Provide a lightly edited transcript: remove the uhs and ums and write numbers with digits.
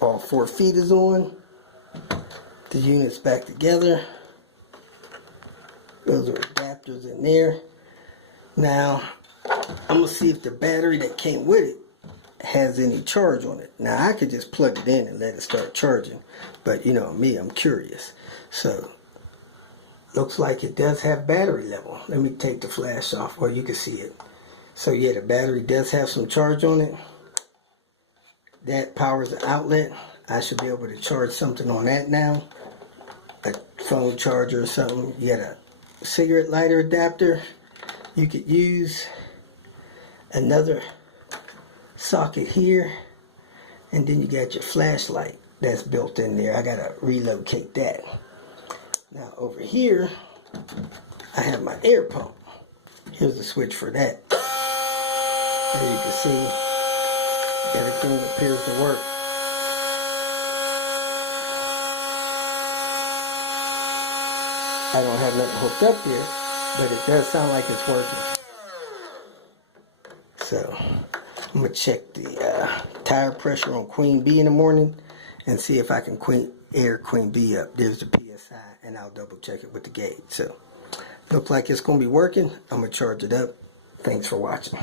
All 4 feet is on. The unit's back together. Those are adapters in there. Now, I'm going to see if the battery that came with it has any charge on it. Now, I could just plug it in and let it start charging. But, you know, me, I'm curious. So, looks like it does have battery level. Let me take the flash off where you can see it. So, yeah, the battery does have some charge on it. That powers the outlet. I should be able to charge something on that now. A phone charger or something. You got a cigarette lighter adapter. You could use another socket here, and then you got your flashlight that's built in there. I gotta relocate that. Now over here I have my air pump. Here's the switch for that. There you can see everything appears to work. I don't have nothing hooked up there, but it does sound like it's working. So I'm going to check the tire pressure on Queen Bee in the morning and see if I can air Queen Bee up. There's the PSI, and I'll double check it with the gauge. So looks like it's going to be working. I'm going to charge it up. Thanks for watching.